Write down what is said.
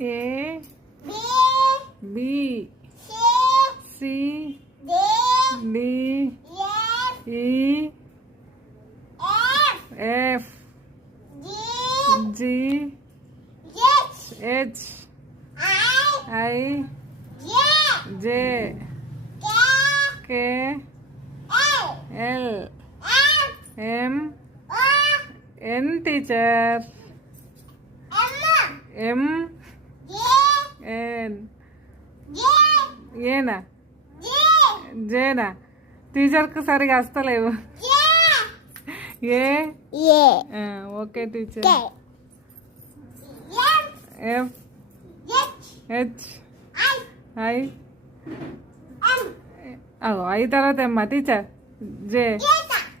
A B C D E F G H I J K L M N teacher M N ఏనా జేనా టీచర్కి సరిగా వస్తలేవు A okay teacher F H I తర్వాత ఏమ్మా teacher జే